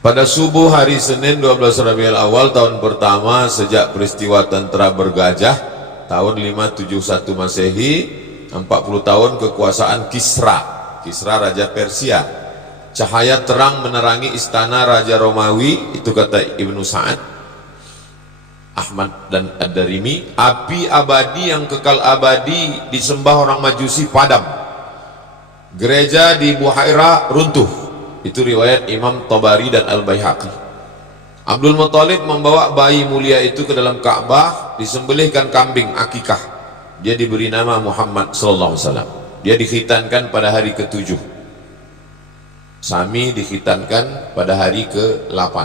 Pada subuh hari Senin 12 Rabiul Awal tahun pertama sejak peristiwa tentara bergajah tahun 571 Masehi, 40 tahun kekuasaan Kisra Raja Persia. Cahaya terang menerangi istana Raja Romawi, itu kata Ibnu Sa'ad, Ahmad dan Ad-Darimi. Api abadi yang kekal abadi disembah orang Majusi padam. Gereja di Buhaira runtuh. Itu riwayat Imam Tabari dan Al-Baihaqi. Abdul Muthalib membawa bayi mulia itu ke dalam Ka'bah, disembelihkan kambing akikah. Dia diberi nama Muhammad sallallahu alaihi wasallam. Dia dikhitankan pada hari ke-7. Sami dikhitankan pada hari ke-8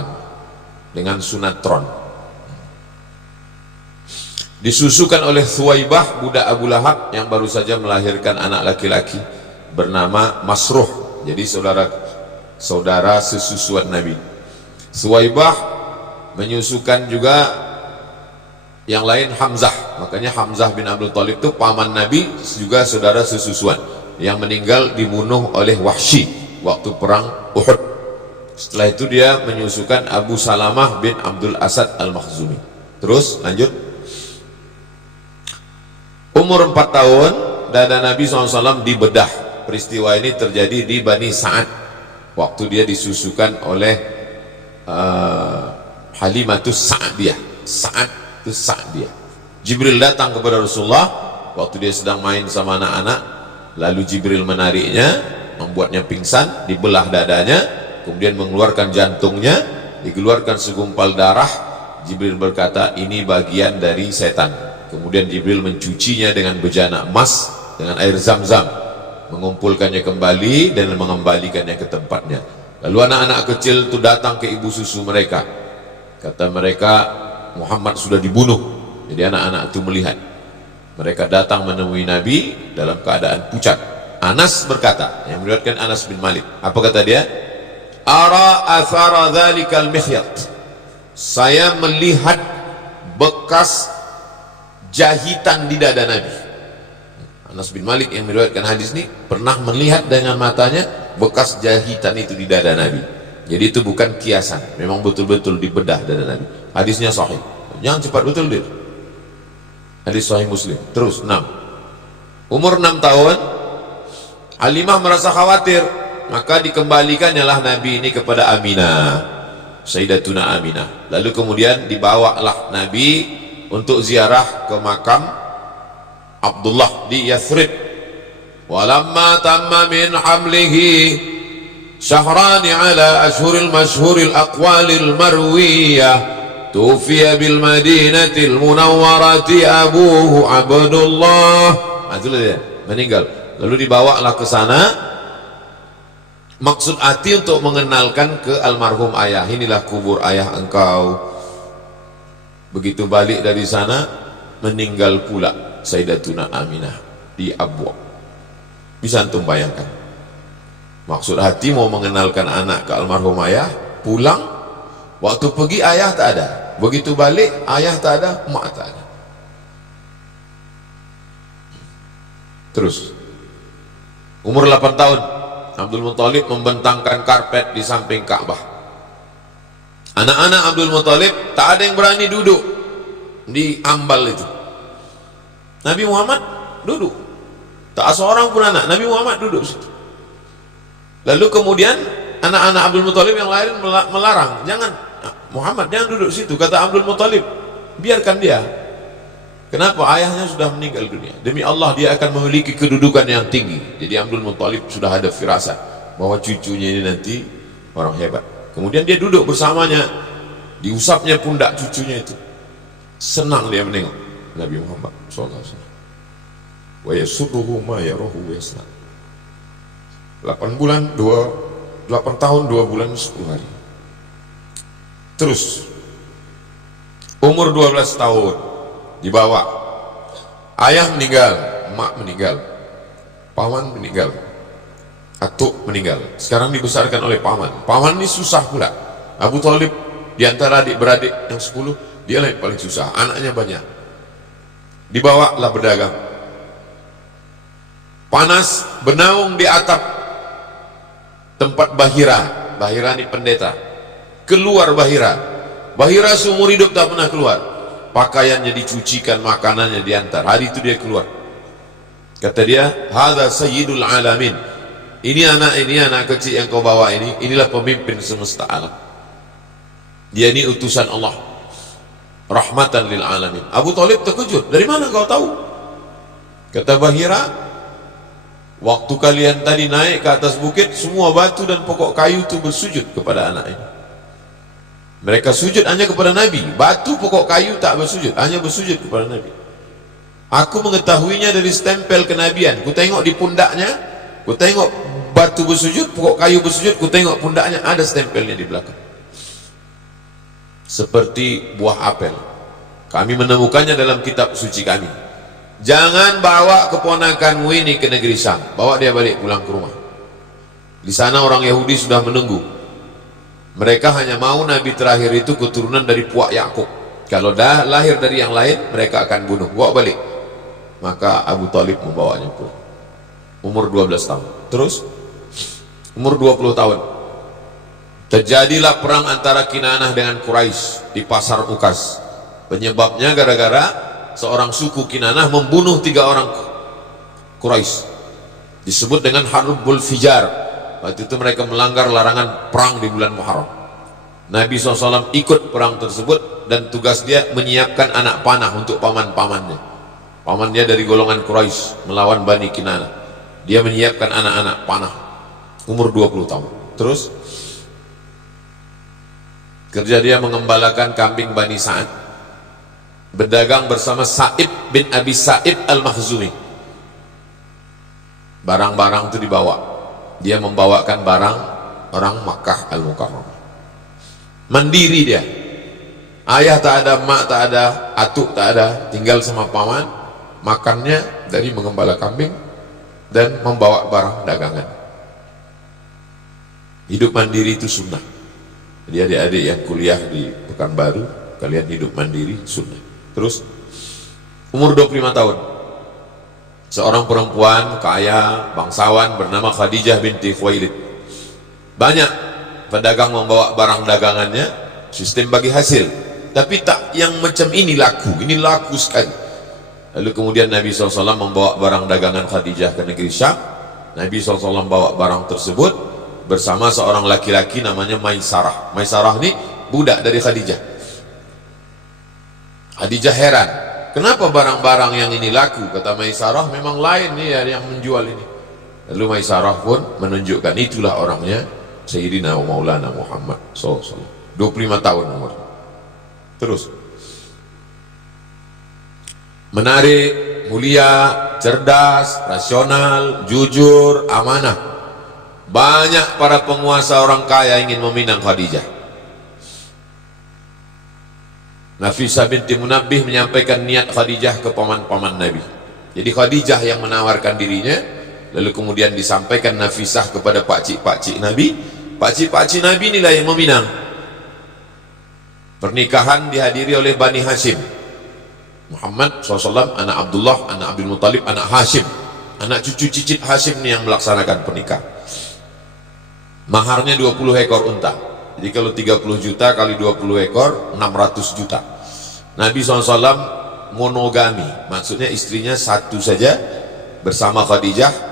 dengan sunatron. Disusukan oleh Thuwaibah, budak Abu Lahab yang baru saja melahirkan anak laki-laki bernama Masruh. Jadi saudara sesusuan Nabi. Thuwaibah menyusukan juga yang lain Hamzah. Makanya Hamzah bin Abdul Thalib itu paman Nabi, juga saudara sesusuan, yang meninggal dibunuh oleh Wahsy waktu perang Uhud. Setelah itu dia menyusukan Abu Salamah bin Abdul Asad Al-Makhzumi. Terus lanjut. Umur 4 tahun dada Nabi SAW dibedah. Peristiwa ini terjadi di Bani Sa'ad waktu dia disusukan oleh Halimatus Sa'diyah. Sa'ad itu Sa'diyah. Jibril datang kepada Rasulullah waktu dia sedang main sama anak-anak, lalu Jibril menariknya, membuatnya pingsan, dibelah dadanya, kemudian mengeluarkan jantungnya, dikeluarkan segumpal darah. Jibril berkata, ini bagian dari setan. Kemudian Jibril mencucinya dengan bejana emas dengan air Zam-Zam, mengumpulkannya kembali dan mengembalikannya ke tempatnya. Lalu anak-anak kecil itu datang ke ibu susu mereka. Kata mereka, Muhammad sudah dibunuh. Jadi anak-anak itu melihat. Mereka datang menemui Nabi dalam keadaan pucat. Anas berkata, yang meriwayatkan Anas bin Malik, apa kata dia? Ara athara dzalikal mikhyat. Saya melihat bekas jahitan di dada Nabi. Anas bin Malik yang meriwayatkan hadis ini pernah melihat dengan matanya bekas jahitan itu di dada Nabi. Jadi itu bukan kiasan, memang betul-betul dibedah dada Nabi. Hadisnya sahih. Jangan cepat betul dia. Hadis sahih Muslim. Terus 6. Umur 6 tahun Halimah merasa khawatir, maka dikembalikannya lah Nabi ini kepada Aminah, Sayyidatuna Aminah. Lalu kemudian dibawalah Nabi untuk ziarah ke makam Abdullah di Yathrib. Walamma tamma min hamlihi syahrani ala ashhuril mashhuril aqwalil marwiyah tufiya bil madinatil munawwarati abuhu Abdullah. Itulah dia, meninggal. Lalu dibawalah ke sana, maksud hati untuk mengenalkan ke almarhum ayah. Inilah kubur ayah engkau. Begitu balik dari sana, meninggal pula Sayyidatuna Aminah di Abwa. Bisa antum bayangkan, maksud hati mau mengenalkan anak ke almarhum ayah, pulang, waktu pergi ayah tak ada, begitu balik ayah tak ada, mak tak ada. Terus umur 8 tahun Abdul Muthalib membentangkan karpet di samping Ka'bah. Anak-anak Abdul Muthalib tak ada yang berani duduk di ambal itu. Nabi Muhammad duduk, tak seorang pun anak, Nabi Muhammad duduk situ. Lalu kemudian anak-anak Abdul Muthalib yang lain melarang, jangan, Muhammad jangan duduk situ. Kata Abdul Muthalib, biarkan dia. Kenapa? Ayahnya sudah meninggal dunia. Demi Allah dia akan memiliki kedudukan yang tinggi. Jadi Abdul Muthalib sudah ada firasat bahwa cucunya ini nanti orang hebat. Kemudian dia duduk bersamanya, diusapnya pundak cucunya itu. Senang dia menengok Nabi Muhammad sallallahu alaihi wasallam. Wa yasurruhu ma yarahu yasna. 8 tahun 2 bulan 10 hari. Terus umur 12 tahun dibawa, ayah meninggal, emak meninggal, paman meninggal, atuk meninggal. Sekarang dibesarkan oleh paman. Paman ini susah pula. Abu Thalib diantara adik-beradik yang 10, dia yang paling susah, anaknya banyak. Dibawa lah berdagang, panas, bernaung di atap tempat Bahira. Bahira ini pendeta. Keluar Bahira. Bahira seumur hidup tak pernah keluar. Pakaiannya dicucikan, makanannya diantar. Hari itu dia keluar. Kata dia, hadza sayyidul alamin. Ini anak kecil yang kau bawa ini, inilah pemimpin semesta alam. Dia ini utusan Allah, rahmatan lil alamin. Abu Thalib terkejut, dari mana kau tahu? Kata Bahira, waktu kalian tadi naik ke atas bukit, semua batu dan pokok kayu itu bersujud kepada anak ini. Mereka sujud hanya kepada Nabi. Batu, pokok kayu tak bersujud, hanya bersujud kepada Nabi. Aku mengetahuinya dari stempel kenabian. Ku tengok di pundaknya, ku tengok batu bersujud, pokok kayu bersujud, ku tengok pundaknya ada stempelnya di belakang. Seperti buah apel. Kami menemukannya dalam kitab suci kami. Jangan bawa keponakanmu ini ke negeri Syam. Bawa dia balik pulang ke rumah. Di sana orang Yahudi sudah menunggu. Mereka hanya mau Nabi terakhir itu keturunan dari puak Yakub. Kalau dah lahir dari yang lain, mereka akan bunuh. Bawa balik. Maka Abu Thalib membawanya pulang. Umur 12 tahun. Terus umur 20 tahun. Terjadilah perang antara Kinanah dengan Quraisy di pasar Ukas. Penyebabnya gara-gara seorang suku Kinanah membunuh 3 orang Quraisy. Disebut dengan Harbul Fijar. Waktu itu mereka melanggar larangan perang di bulan Muharram. Nabi SAW ikut perang tersebut dan tugas dia menyiapkan anak panah untuk paman-pamannya. Pamannya dari golongan Quraisy melawan Bani Kinanah. Dia menyiapkan anak-anak panah umur 20 tahun. Terus kerja dia mengembalakan kambing Bani Sa'ad, berdagang bersama Sa'ib bin Abi Sa'ib al-Makhzumi. Barang-barang itu dibawa. Dia membawakan barang orang Makkah al-Mukarramah. Mandiri dia. Ayah tak ada, mak tak ada, atuk tak ada, tinggal sama paman. Makannya dari mengembala kambing dan membawa barang dagangan. Hidup mandiri itu sunnah. Jadi adik-adik yang kuliah di Pekanbaru, kalian hidup mandiri sunnah. Terus umur 25 tahun. Seorang perempuan kaya, bangsawan bernama Khadijah binti Khuwailid. Banyak pedagang membawa barang dagangannya, sistem bagi hasil. Tapi tak yang macam ini laku sekali. Lalu kemudian Nabi SAW membawa barang dagangan Khadijah ke negeri Syam. Nabi SAW bawa barang tersebut bersama seorang laki-laki namanya Maisarah. Maisarah ini budak dari Khadijah. Khadijah heran, kenapa barang-barang yang ini laku? Kata Maisarah, memang lain nih yang menjual ini. Lalu Maisarah pun menunjukkan, itulah orangnya Sayyidina Maulana Muhammad SAW. 25 tahun umur. Terus menarik, mulia, cerdas, rasional, jujur, amanah. Banyak para penguasa orang kaya ingin meminang Khadijah. Nafisah binti Munabbih menyampaikan niat Khadijah ke paman-paman Nabi. Jadi Khadijah yang menawarkan dirinya, lalu kemudian disampaikan Nafisah kepada pakcik-pakcik Nabi. Pakcik-pakcik Nabi inilah yang meminang. Pernikahan dihadiri oleh Bani Hashim. Muhammad SAW, anak Abdullah, anak Abdul Muttalib, anak Hashim. Anak cucu cicit Hashim ini yang melaksanakan pernikahan. Maharnya 20 ekor unta. Jadi kalau 30 juta kali 20 ekor 600 juta. Nabi SAW monogami, maksudnya istrinya satu saja bersama Khadijah.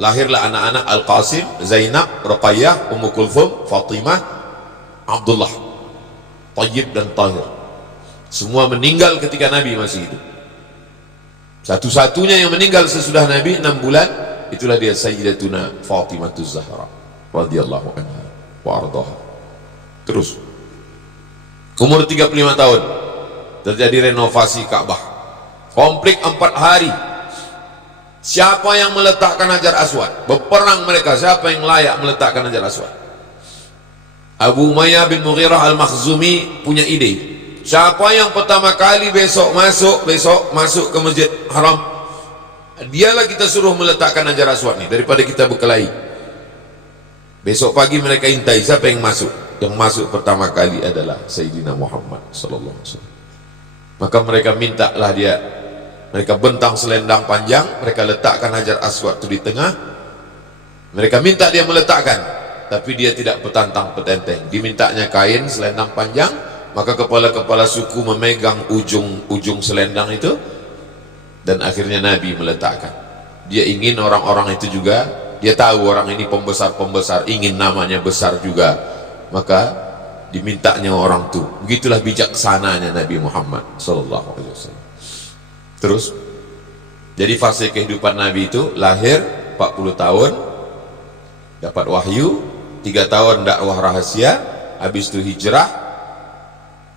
Lahirlah anak-anak Al-Qasim, Zainab, Ruqayyah, Ummu Kulthum, Fatimah, Abdullah, Tayyib dan Tahir. Semua meninggal ketika Nabi masih hidup. Satu-satunya yang meninggal sesudah Nabi 6 bulan, itulah dia Sayyidatuna Fatimatuz Zahra radhiyallahu anha wa ardhaha. Terus umur 35 tahun terjadi renovasi Ka'bah komplit 4 hari. Siapa yang meletakkan Hajar Aswad? Berperang mereka, siapa yang layak meletakkan Hajar Aswad? Abu Umayyah bin Mughirah al-Makhzumi punya ide, siapa yang pertama kali besok masuk ke Masjid Haram, dialah kita suruh meletakkan Hajar Aswad nih, daripada kita berkelahi. Besok pagi mereka intai siapa yang masuk. Yang masuk pertama kali adalah Sayyidina Muhammad sallallahu alaihi wasallam. Maka mereka mintalah dia, mereka bentang selendang panjang, mereka letakkan Hajar Aswad itu di tengah. Mereka minta dia meletakkan. tapi dia tidak petantang petenteng. Dimintanya kain selendang panjang, maka kepala-kepala suku memegang ujung selendang itu, dan akhirnya Nabi meletakkan. Dia ingin orang-orang itu juga, dia tahu orang ini pembesar-pembesar, ingin namanya besar juga, maka dimintanya orang itu. Begitulah bijaksananya Nabi Muhammad SAW. Terus, jadi fase kehidupan Nabi itu lahir 40 tahun, dapat wahyu, 3 tahun dakwah rahasia, habis itu hijrah,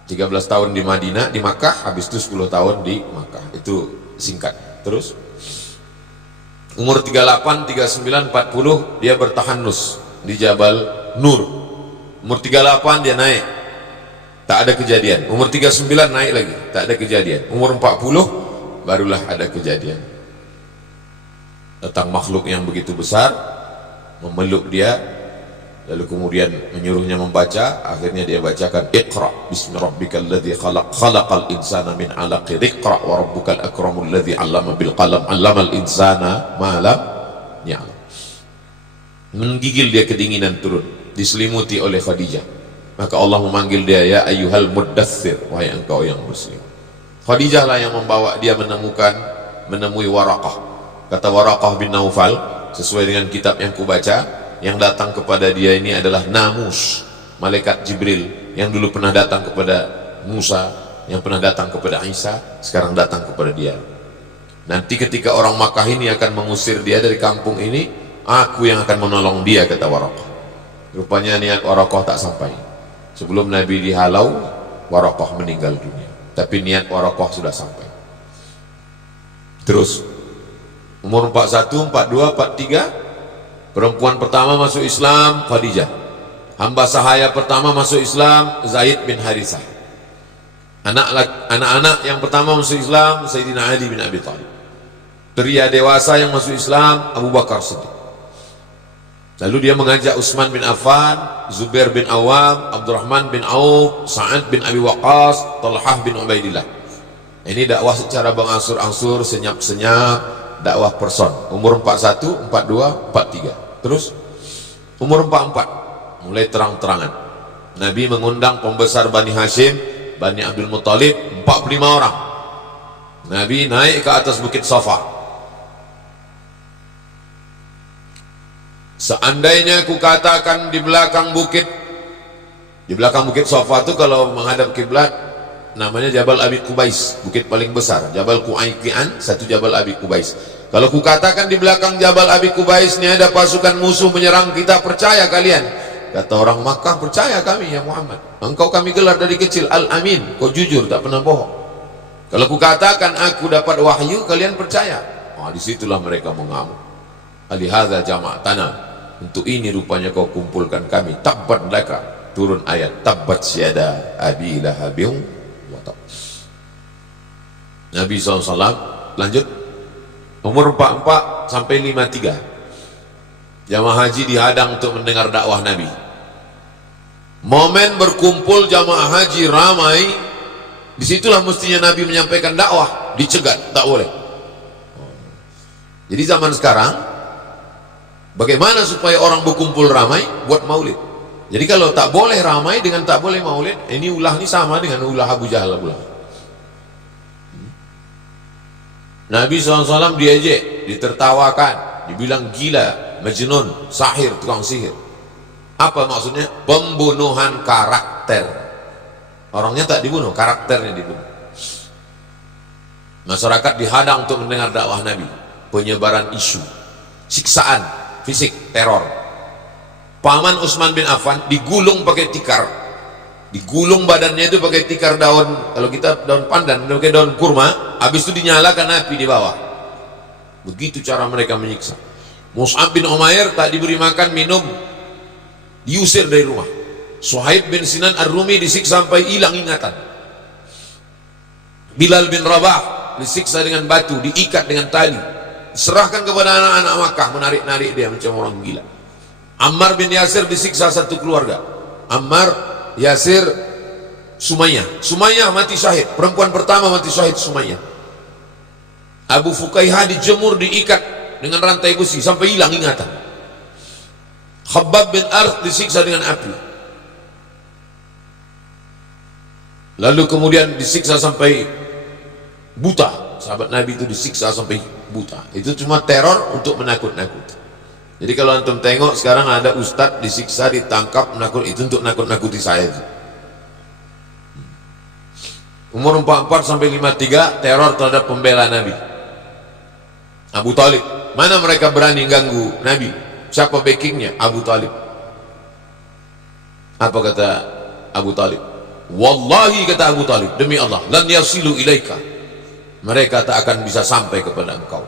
13 tahun di Madinah, di Makkah, habis itu 10 tahun di Makkah. Itu singkat. Terus umur 38, 39, 40 dia bertahanus di Jabal Nur. Umur 38 dia naik, tak ada kejadian. Umur 39 naik lagi, tak ada kejadian. Umur 40 barulah ada kejadian. Datang makhluk yang begitu besar memeluk dia, lalu kemudian menyuruhnya membaca. Akhirnya dia bacakan, Iqra bismi rabbikal ladzi khalaq, khalaqal insana min 'alaq, Iqra wa rabbukal akramul ladzi 'allama bil qalam, 'allamal insana ma lam ya'lam. Menggigil dia kedinginan turun, diselimuti oleh Khadijah. Maka Allah memanggil dia, ya ayyuhal muddaththir, wahai engkau yang muslim. Khadijah lah yang membawa dia menemui Waraqah. Kata Waraqah bin Naufal, sesuai dengan kitab yang kubaca, yang datang kepada dia ini adalah Namus, malaikat Jibril yang dulu pernah datang kepada Musa, yang pernah datang kepada Isa, sekarang datang kepada dia. Nanti ketika orang Makkah ini akan mengusir dia dari kampung ini, aku yang akan menolong dia, kata Waraqah. Rupanya niat Waraqah tak sampai. Sebelum Nabi dihalau, Waraqah meninggal dunia, tapi niat Waraqah sudah sampai. Terus umur 41, 42, 43, perempuan pertama masuk Islam Khadijah. Hamba sahaya pertama masuk Islam Zaid bin Harithah. Anak-anak yang pertama masuk Islam Sayyidina Ali bin Abi Thalib. Pria dewasa yang masuk Islam Abu Bakar Siddiq. Lalu dia mengajak Utsman bin Affan, Zubair bin Awam, Abdurrahman bin Auf, Sa'ad bin Abi Waqqas, Talhah bin Ubaidillah. Ini dakwah secara berangsur-angsur, senyap-senyap, dakwah person. Umur 41, 42, 43. Terus umur 44 mulai terang-terangan. Nabi mengundang pembesar Bani Hashim, Bani Abdul Muttalib, 45 orang. Nabi naik ke atas bukit Safa. Seandainya ku katakan di belakang bukit Safa itu kalau menghadap kiblat namanya Jabal Abi Qubais, bukit paling besar. Jabal Qu'aiqian, satu Jabal Abi Qubais. Kalau ku katakan di belakang Jabal Abi Qubais ini ada pasukan musuh menyerang kita, percaya kalian? Kata orang Makkah, percaya kami ya Muhammad. Engkau kami gelar dari kecil Al-Amin, kau jujur tak pernah bohong. Kalau ku katakan aku dapat wahyu, kalian percaya? Disitulah mereka mengamuk. Alihadza jama'tana, untuk ini rupanya kau kumpulkan kami. Tabbat laka, turun ayat tabbat syada abi lahabin wa tab. Nabi SAW lanjut. Umur 44 sampai 53, jamaah haji dihadang untuk mendengar dakwah Nabi. Momen berkumpul jamaah haji ramai, disitulah mestinya Nabi menyampaikan dakwah, dicegat, tak boleh. Jadi zaman sekarang, bagaimana supaya orang berkumpul ramai? Buat maulid. Jadi kalau tak boleh ramai dengan tak boleh maulid, ini ulah ini sama dengan ulah Abu Jahal. Nabi SAW diejek, ditertawakan, dibilang gila, majnun, sahir, tukang sihir. Apa maksudnya? Pembunuhan karakter. Orangnya tak dibunuh, karakternya dibunuh. Masyarakat dihadang untuk mendengar dakwah Nabi. Penyebaran isu, siksaan fisik, teror. Paman Utsman bin Affan digulung pakai tikar, digulung badannya itu pakai tikar daun, kalau kita daun pandan, pakai daun kurma, habis itu dinyalakan api di bawah. Begitu cara mereka menyiksa. Mus'ab bin Umair tak diberi makan minum, diusir dari rumah. Suhaib bin Sinan Ar-Rumi disiksa sampai hilang ingatan. Bilal bin Rabah disiksa dengan batu, diikat dengan tali, serahkan kepada anak-anak Makkah, menarik-narik dia macam orang gila. Ammar bin Yasir disiksa satu keluarga. Ammar, Yasir, Sumayyah mati syahid, perempuan pertama mati syahid Sumayyah. Abu Fukaihah dijemur, diikat dengan rantai besi sampai hilang ingatan. Khabbab bin Arth disiksa dengan api. Lalu kemudian disiksa sampai buta. Sahabat Nabi itu disiksa sampai buta. Itu cuma teror untuk menakut-nakuti. Jadi kalau antum tengok sekarang ada ustadz disiksa, ditangkap, menakut, itu untuk nakut-nakuti saya itu. Umur 44 sampai 53 teror terhadap pembela Nabi. Abu Talib. Mana mereka berani ganggu Nabi? Siapa backingnya? Abu Talib. Apa kata Abu Talib? Wallahi, kata Abu Talib, demi Allah, lan yasilu ilaika, mereka tak akan bisa sampai kepada engkau.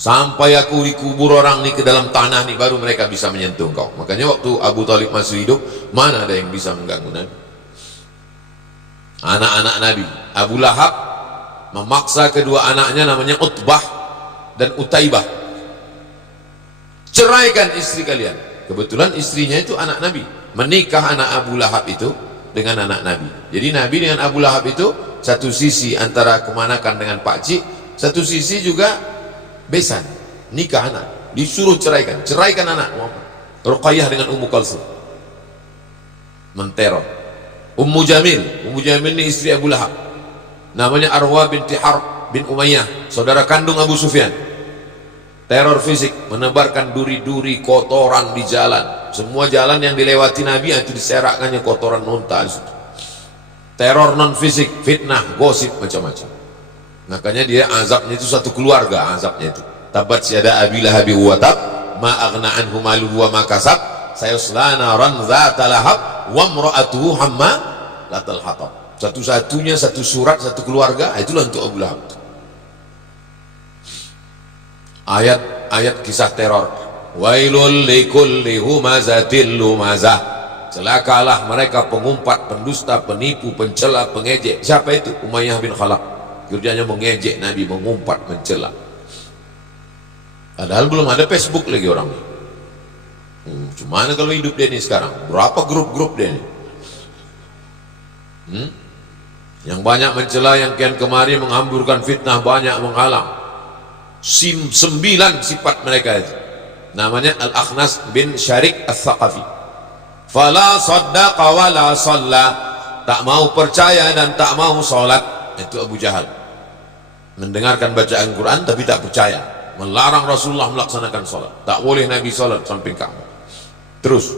Sampai aku dikubur orang nih ke dalam tanah nih, baru mereka bisa menyentuh engkau. Makanya waktu Abu Talib masih hidup, mana ada yang bisa mengganggu Nabi? Anak-anak Nabi, Abu Lahab memaksa kedua anaknya namanya Utbah dan Utaibah, ceraikan istri kalian. Kebetulan istrinya itu anak Nabi, menikah anak Abu Lahab itu dengan anak Nabi. Jadi Nabi dengan Abu Lahab itu satu sisi antara kemanakan dengan pakcik, satu sisi juga besan, nikah anak, disuruh ceraikan anak Ruqayyah dengan Ummu Kalsum, menteror. Ummu Jamil ini istri Abu Lahab, namanya Arwa binti Harb bin Umayyah, saudara kandung Abu Sufyan. Teror fisik, menebarkan duri-duri kotoran di jalan. Semua jalan yang dilewati Nabi itu diserakkannya kotoran unta. Teror non fisik, fitnah, gosip, macam-macam. Makanya dia azabnya itu satu keluarga, azabnya itu. Tabat syada abi lahabi wa tab, ma aghna anhu maluhu wa ma kasab, sayusla naran dzata lahab wa imra'atuhu hamma latal hatab. Satu-satunya satu surat, satu keluarga, itulah untuk Abu Lahab. Ayat-ayat kisah teror. Wailul likulli humazatil lumazah. Celakalah mereka pengumpat, pendusta, penipu, pencela, pengejek. Siapa itu? Umayyah bin Khalaf. Kerjanya mengejek Nabi, mengumpat, mencela. Padahal belum ada Facebook lagi orang ini. Gimana kalau hidup dia ini sekarang? Berapa grup-grup dia ini? Yang banyak mencela, yang kian kemari menghamburkan fitnah, banyak menghalang. 9 sifat mereka itu. Namanya Al-Akhnas bin Syarik Al-Thaqafi. Fala saddaqa wa la shalla, tak mau percaya dan tak mau sholat. Itu Abu Jahal. Mendengarkan bacaan Quran tapi tak percaya. Melarang Rasulullah melaksanakan sholat. Tak boleh Nabi sholat samping Ka'bah. Terus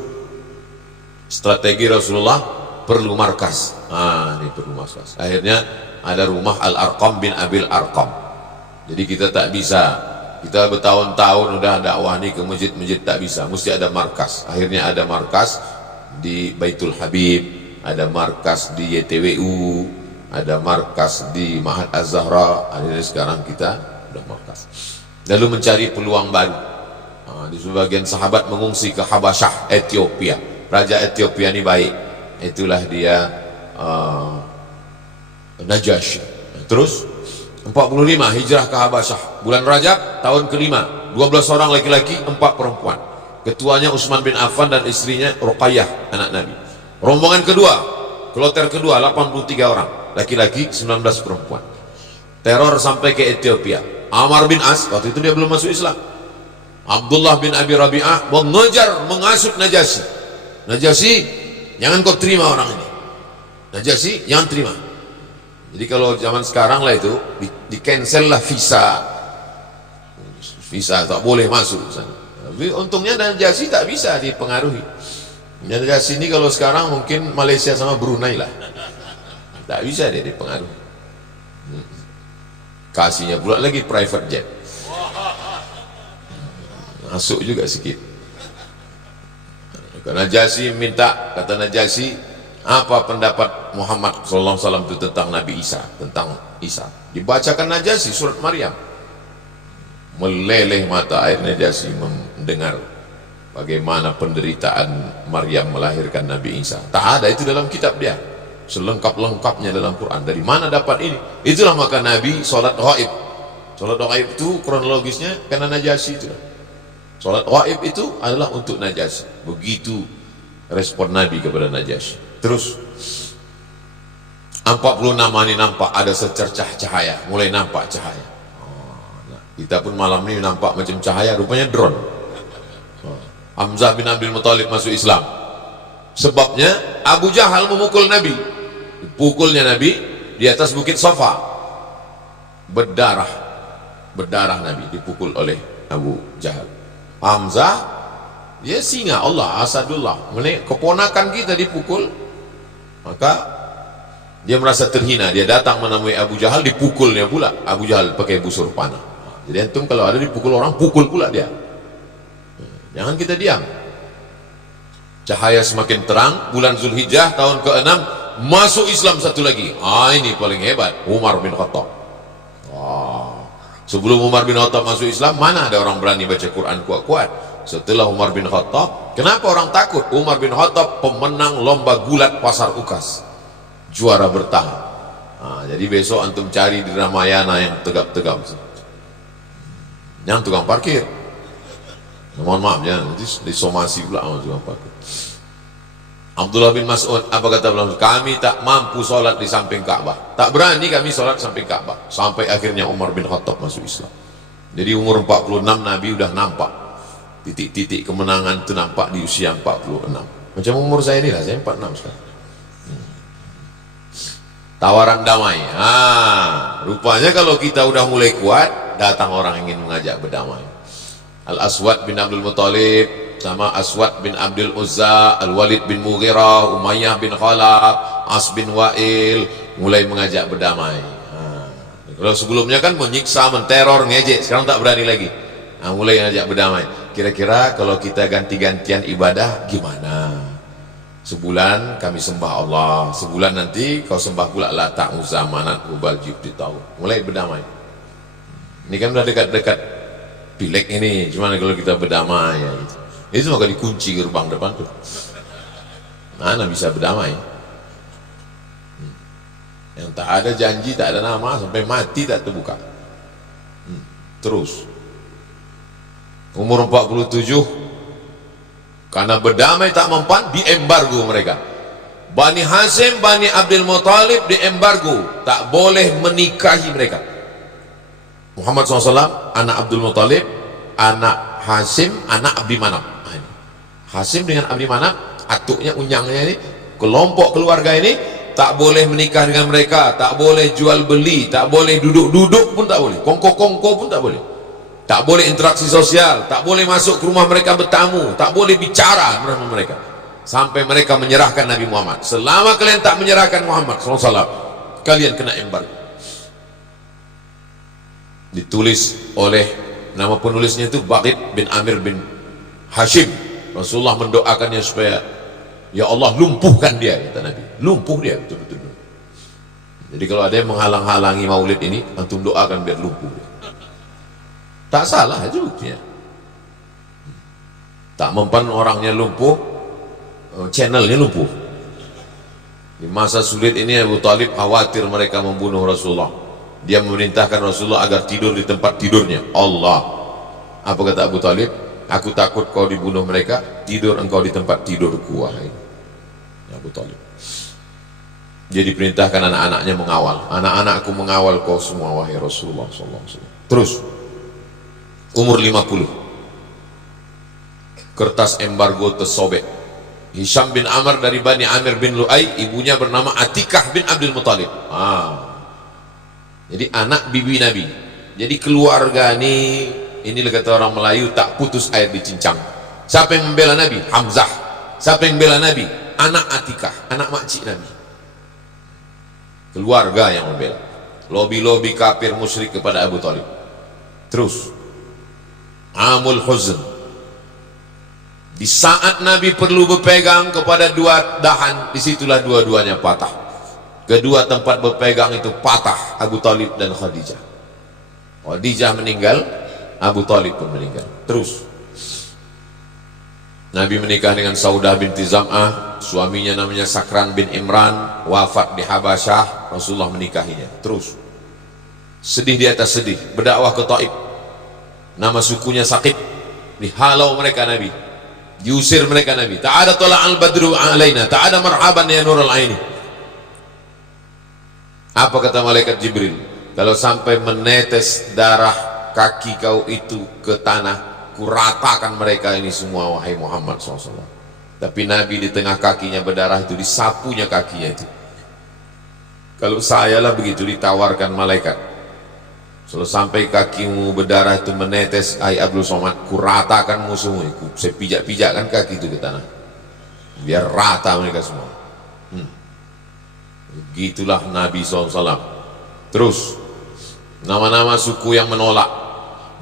strategi Rasulullah, perlu markas. Ini perlu markas. Akhirnya ada rumah Al-Arqam bin Abil Arqam. Jadi kita tak bisa, kita bertahun-tahun udah dakwah nih ke masjid-masjid, tak bisa, mesti ada markas. Akhirnya ada markas di Baitul Habib, ada markas di YTWU, ada markas di Ma'had Az-Zahra. Akhirnya sekarang kita udah markas. Lalu mencari peluang baru. Di sebagian sahabat mengungsi ke Habasyah, Ethiopia. Raja Ethiopia ini baik, itulah dia Najasyi. Terus 45 hijrah ke Habasyah, bulan Rajab tahun kelima, 12 orang laki-laki, 4 perempuan. Ketuanya Utsman bin Affan dan istrinya Ruqayyah, anak Nabi. Rombongan kedua, kloter kedua, 83 orang laki-laki, 19 perempuan. Teror sampai ke Ethiopia. Amr bin As, waktu itu dia belum masuk Islam. Abdullah bin Abi Rabi'ah mengejar, mengasut Najasyi. Najasyi, jangan kau terima orang ini. Najasyi, jangan terima. Jadi kalau zaman sekarang lah itu di cancel lah visa tak boleh masuk sana. Tapi untungnya Najasyi tak bisa dipengaruhi. Najasyi ini kalau sekarang mungkin Malaysia sama Brunei lah, tak bisa dia dipengaruhi. Kasihnya pula lagi private jet, masuk juga sedikit. Najasyi minta, kata Najasyi, apa pendapat Muhammad SAW itu tentang Nabi Isa, tentang Isa? Dibacakan Najasyi surat Maryam. Meleleh mata air Najasyi mendengar bagaimana penderitaan Maryam melahirkan Nabi Isa. Tak ada itu dalam kitab dia, selengkap-lengkapnya dalam Quran. Dari mana dapat ini? Itulah maka Nabi sholat ghaib. Sholat ghaib itu kronologisnya karena Najasyi itu. Sholat ghaib itu adalah untuk Najasyi. Begitu respon Nabi kepada Najasyi. Terus 46 ini nampak ada secercah cahaya, mulai nampak cahaya. Kita pun malam ini nampak macam cahaya, rupanya drone. Hamzah bin Abdul Muthalib masuk Islam. Sebabnya Abu Jahal memukul Nabi. Pukulnya Nabi di atas bukit Safa. Berdarah Nabi dipukul oleh Abu Jahal. Hamzah dia singa Allah, Asadullah, keponakan kita dipukul, maka dia merasa terhina. Dia datang menemui Abu Jahal, dipukulnya pula. Abu Jahal pakai busur panah. Jadi antum kalau ada dipukul orang, pukul pula dia. Jangan kita diam. Cahaya semakin terang, bulan Zulhijjah tahun ke-6 masuk Islam satu lagi. Ini paling hebat, Umar bin Khattab. Sebelum Umar bin Khattab masuk Islam, mana ada orang berani baca Quran kuat-kuat? Setelah Umar bin Khattab, kenapa orang takut? Umar bin Khattab pemenang lomba gulat pasar Ukas, juara bertahan. Jadi besok antum cari di Ramayana yang tegap-tegap, yang tukang parkir. Mohon maaf ya, nanti disomasi pula sama tukang parkir. Abdullah bin Mas'ud, apa kata Abdullah? Kami tak mampu sholat di samping Ka'bah, tak berani kami sholat samping Ka'bah. Sampai akhirnya Umar bin Khattab masuk Islam. Jadi umur 46 Nabi udah nampak titik-titik kemenangan itu, nampak di usia 46. Macam umur saya ini lah, saya 46 sekarang. Tawaran damai. Rupanya kalau kita udah mulai kuat, datang orang ingin mengajak berdamai. Al-Aswad bin Abdul Muthalib sama Aswad bin Abdul Uzza, Al-Walid bin Mughirah, Umayyah bin Khalaf, As bin Wa'il mulai mengajak berdamai. Kalau sebelumnya kan menyiksa, menteror, ngejek, sekarang tak berani lagi. Mulai ngajak berdamai. Kira-kira kalau kita ganti-gantian ibadah gimana? Sebulan kami sembah Allah, sebulan nanti kau sembah pula Lata, Uzza, Manat, Hubal, Jibti, Tahu. Mulai berdamai. Ini kan udah dekat-dekat Pileg ini. Gimana kalau kita berdamai ya, gitu. Itu maka dikunci gerbang depan tuh. Mana bisa berdamai? Yang tak ada janji, tak ada nama, sampai mati tak terbuka. Terus umur 47, karena berdamai tak mempan, diembargo mereka. Bani Hasim, Bani Abdul Muthalib diembargo, tak boleh menikahi mereka. Muhammad SAW, anak Abdul Muthalib, anak Hasim, anak Abdi Manaf. Hasim dengan Abdi Manaf, atuknya, unyangnya ini, kelompok keluarga ini tak boleh menikah dengan mereka, tak boleh jual beli, tak boleh duduk-duduk pun tak boleh, kongko-kongko pun tak boleh. Tak boleh interaksi sosial, tak boleh masuk ke rumah mereka bertamu, tak boleh bicara bersama mereka. Sampai mereka menyerahkan Nabi Muhammad. Selama kalian tak menyerahkan Muhammad SAW, kalian kena embargo. Ditulis oleh, nama penulisnya itu Baqid bin Amir bin Hashim. Rasulullah mendoakannya supaya, ya Allah lumpuhkan dia, kata Nabi. Lumpuh dia, betul-betul. Jadi kalau ada yang menghalang-halangi maulid ini, antum doakan biar lumpuh dia. Tak salah itu buktinya. Tak mempan orangnya lumpuh, channelnya lumpuh. Di masa sulit ini Abu Talib khawatir mereka membunuh Rasulullah. Dia memerintahkan Rasulullah agar tidur di tempat tidurnya. Allah. Apa kata Abu Talib? Aku takut kau dibunuh mereka, tidur engkau di tempat tidurku, wahai Abu Talib. Dia diperintahkan anak-anaknya mengawal. Anak-anakku mengawal kau semua, wahai Rasulullah SAW. Terus umur 50, kertas embargo tersobek. Hisham bin Amr dari Bani Amir bin Lu'ay, ibunya bernama Atikah bin Abdul Muthalib. Jadi anak bibi Nabi. Jadi keluarga ini kata orang Melayu, tak putus air di cincang. Siapa yang membela Nabi? Hamzah. Siapa yang membela Nabi? Anak Atikah, anak makcik Nabi. Keluarga yang membela. Lobi-lobi kafir musyrik kepada Abu Talib. Terus Amul Huzn, di saat Nabi perlu berpegang kepada dua dahan, disitulah dua-duanya patah. Kedua tempat berpegang itu patah, Abu Talib dan Khadijah. Khadijah meninggal, Abu Talib pun meninggal. Terus Nabi menikah dengan Saudah binti Zam'ah, suaminya namanya Sakran bin Imran, wafat di Habasyah, Rasulullah menikahinya. Terus sedih di atas sedih, berdakwah ke Taif. Nama sukunya Saqib, dihalau mereka Nabi, diusir mereka Nabi. Tak ada tola'al badru alaina, tak ada marhaban ya nurul aini. Apa kata malaikat Jibril? Kalau sampai menetes darah kaki kau itu ke tanah, kuratakan mereka ini semua wahai Muhammad SAW. Tapi Nabi di tengah kakinya berdarah itu, disapunya kakinya itu. Kalau saya lah begitu ditawarkan malaikat, kalau sampai kakimu berdarah itu menetes, ai Abdul Somad, kuratakan musuhmu. Saya pijak-pijakkan kaki itu ke tanah, biar rata mereka semua. Begitulah Nabi SAW. Terus nama-nama suku yang menolak: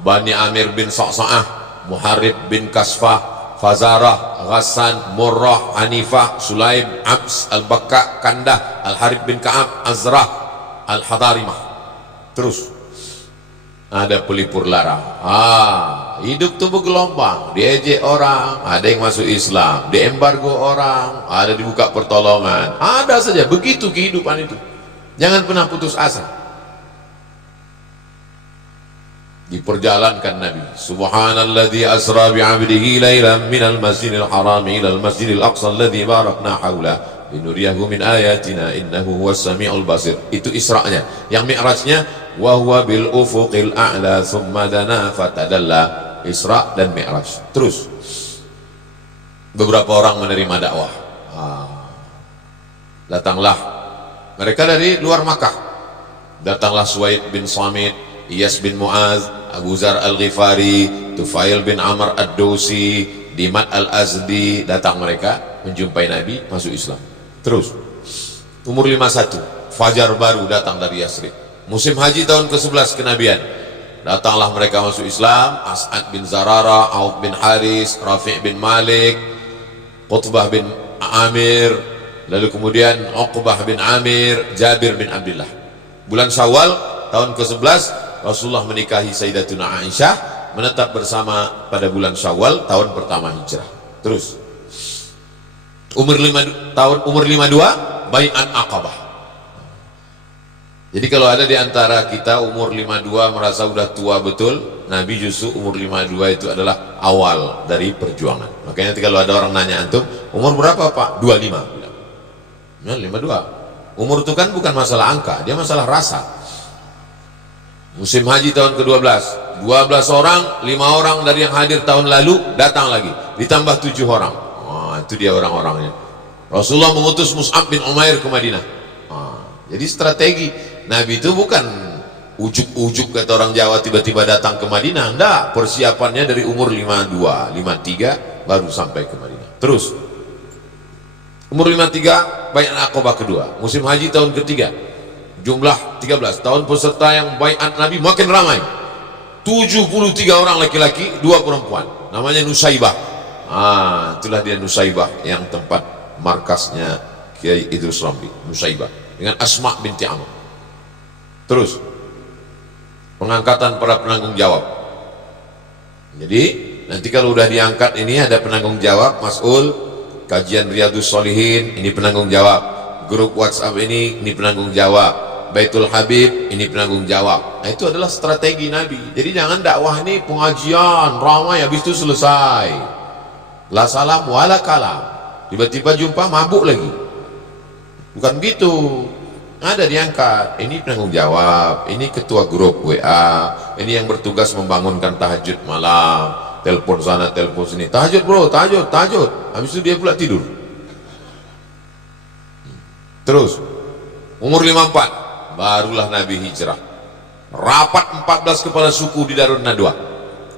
Bani Amir bin Sa'sa'ah, Muharib bin Kasfah, Fazarah, Ghassan, Murrah, Hanifah, Sulaim, Abs, Al-Bakka, Kandah, Al-Harib bin Ka'ab, Azrah, Al-Hadarimah. Terus ada pelipur lara. Hidup tuh bergelombang, diejek orang, ada yang masuk Islam, diembargo orang, ada dibuka pertolongan, ada saja. Begitu kehidupan itu. Jangan pernah putus asa. Diperjalankan Nabi. Subhanalladzi asra bi'abdihi lailan minal masjidil haram ilal masjidil aqsa alladzi barakna haula linuriyahu min ayatina innahu huwas samiul basir. Itu Isra'nya. Yang Mi'rajnya wa huwa bil ufuqil a'la thumma dana fatadalla. Isra' dan Mi'raj. Terus beberapa orang menerima dakwah. Datanglah mereka dari luar Makkah. Datanglah Suwaid bin Samit, Iyas bin Mu'az, Abu Zar al-Ghifari, Tufail bin Amr ad-Dawsi, Dimat al-Azdi. Datang mereka menjumpai Nabi, masuk Islam. Terus umur 51, fajar baru datang dari Yasrib. Musim haji tahun ke-11 kenabian, datanglah mereka masuk Islam. As'ad bin Zarara, Auf bin Haris, Rafi' bin Malik, Qutbah bin Amir, lalu kemudian Uqbah bin Amir, Jabir bin Abdullah. Bulan Syawal tahun ke-11 Rasulullah menikahi Sayyidatuna Aisyah, menetap bersama pada bulan Syawal tahun pertama hijrah. Terus umur 52 bai'at Aqabah. Jadi kalau ada di antara kita umur 52 merasa udah tua betul, Nabi justru umur 52 itu adalah awal dari perjuangan. Makanya nanti kalau ada orang nanya antum, umur berapa Pak? 25. Ya, 52. Umur itu kan bukan masalah angka, dia masalah rasa. Musim haji tahun ke-12, 12 orang, 5 orang dari yang hadir tahun lalu datang lagi, ditambah 7 orang. Itu dia orang-orangnya. Rasulullah mengutus Mus'ab bin Umair ke Madinah. Jadi strategi Nabi itu bukan ujuk-ujuk kata orang Jawa tiba-tiba datang ke Madinah. Enggak, persiapannya dari umur 52, 53 baru sampai ke Madinah. Terus umur 53 bai'at Aqabah kedua, musim haji tahun ketiga, jumlah 13, tahun peserta yang bai'at Nabi makin ramai. 73 orang laki-laki, 2 perempuan. Namanya Nusaibah. Itulah dia Nusaibah yang tempat markasnya Kiai Idrus Ramli. Nusaibah dengan Asma binti Amr. Terus pengangkatan para penanggung jawab. Jadi nanti kalau udah diangkat ini ada penanggung jawab, mas'ul kajian Riyadus Shalihin, ini penanggung jawab. Grup WhatsApp ini penanggung jawab. Baitul Habib ini penanggung jawab. Itu adalah strategi Nabi. Jadi jangan dakwah ini pengajian ramai habis itu selesai, la salam wala kalam, tiba-tiba jumpa mabuk lagi. Bukan gitu. Ada diangkat, ini penanggung jawab, ini ketua grup WA, ini yang bertugas membangunkan tahajud malam, telepon sana telepon sini, tahajud bro, tahajud, habis itu dia pula tidur. Terus umur 54 barulah Nabi hijrah. Rapat 14 kepala suku di Darun Nadwa.